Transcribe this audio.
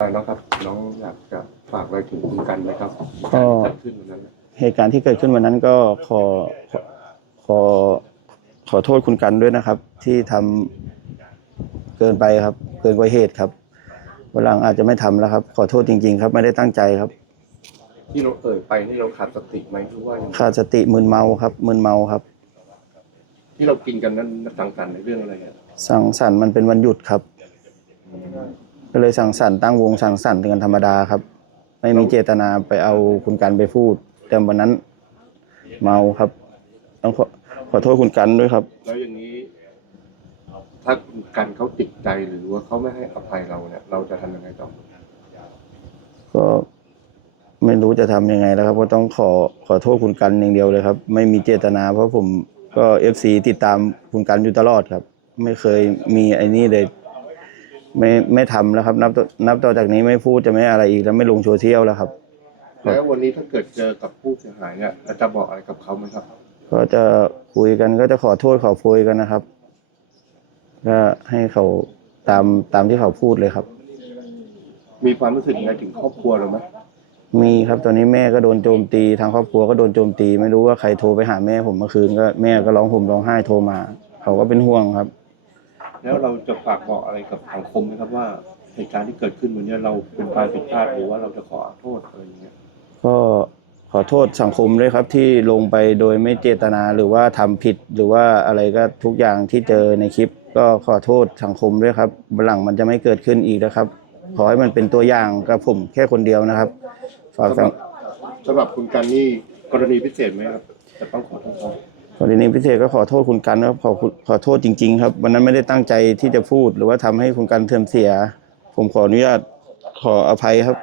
น้องครับน้องอยากจะฝากอะไรถึงคุณกันไหมครับก็เกิดขึ้นวันนั้นนะเหตุการณ์ที่เกิดขึ้นวันนั้นก็ขอขอขอขอโทษคุณกันด้วยนะครับ ที่ทำเกินไปครับ เกินกว่าเหตุครับวันหลังอาจจะไม่ทำแล้วครับ ขอโทษจริง ๆ ครับ ไม่ได้ตั้งใจครับที่เราเอ่ยไปนี่เราขาดสติไหมหรือว่ายังไงขาดสติมึนเมาครับมึนเมาครับ ที่เรากินกันนั้นสังสรรค์ในเรื่องอะไรอะสังสรรค์มันเป็นวันหยุดครับ ก็เลยสังสรรค์ตั้งวงสังสรรค์กันธรรมดาครับ ไม่มีเจตนาไปเอาคุณกันไปพูด แต่วันนั้นเมาครับ ต้องขอขอโทษคุณกันด้วยครับ แล้วอย่างนี้ ถ้าคุณกันเขาติดใจหรือว่าเขาไม่ให้อภัยเราเนี่ย เราจะทำยังไงต่อก็ไม่รู้จะทำยังไงแล้วครับก็ต้องขอขอโทษคุณกันอย่างเดียวเลยครับ ไม่มีเจตนา เพราะผมก็เอฟซีติดตามคุณกันอยู่ตลอดครับ ไม่เคยมีไอ้นี่เลย ไม่ไม่ทำแล้วครับ นับต่อนับต่อจากนี้ไม่พูดจะไม่อะไรอีกแล้วไม่ลงโซเชียลแล้วครับครับ แล้ววันนี้ถ้าเกิดเจอกับผู้เสียหายเนี่ยเราจะบอกอะไรกับเขาไหมครับ ก็จะคุยกันก็จะขอโทษขอโพยกันนะครับ ก็ให้เขาตามตามที่เขาพูดเลยครับ มีความรู้สึกยังไงถึงครอบครัวเราไหมมีครับตอนนี้แม่ก็โดนโจมตีทางครอบครัวก็โดนโจมตี ไม่รู้ว่าใครโทรไปหาแม่ผมเมื่อคืนก็แม่ก็ร้องห่มร้องไห้โทรมา เขาก็เป็นห่วงครับ แล้วเราจะฝากบอกอะไรกับสังคมไหมครับว่าเหตุการณ์ที่เกิดขึ้นวันนี้เราเป็นความผิดพลาดหรือว่าเราจะขอโทษอะไรอย่างเงี้ยก็ขอโทษสังคมด้วยครับที่ลงไปโดยไม่เจตนาหรือว่าทำผิดหรือว่าอะไรก็ทุกอย่างที่เจอในคลิป ก็ขอโทษสังคมด้วยครับวันหลังมันจะไม่เกิดขึ้นอีกนะครับ ขอให้มันเป็นตัวอย่างกับผมแค่คนเดียวนะครับฝากสำหสัรังบสำหรับคุณกันนี่กรณีพิเศษไหมครับจะต้องขอโทษเขา กรณีพิเศษก็ขอโทษคุณกันครับขอขอโทษจริง ๆ ครับ วันนั้นไม่ได้ตั้งใจที่จะพูด หรือว่าทำให้คุณกันเสื่อมเสีย ผมขออนุญาตขออภัยครับ